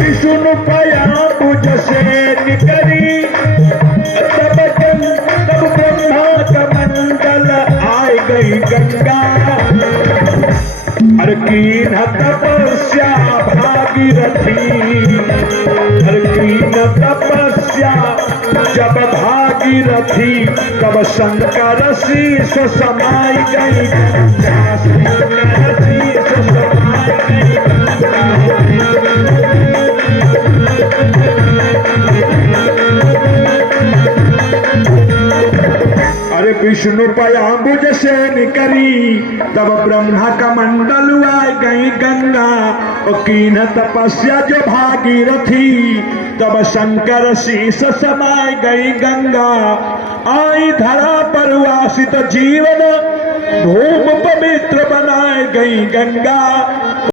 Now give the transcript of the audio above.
विष्णु पयाबुज से निकली तब ब्रह्मा कमंडल आए गई गंगा। हर कीन तपस्या भागीरथी, हर कीन तपस्या जब भागीरथी, तब शंकर शीश समाई गई गंगा। शंकर शीश समाई गई अरे विष्णु पयाबुज से निकली तब ब्रह्मा का मंडल आई गई गंगा। और कीन तपस्या जो भागीरथी, तब शंकर शीश समाई गई गंगा। आई धरा पर वासित जीवन, भूम पवित्र बनाए गई गंगा।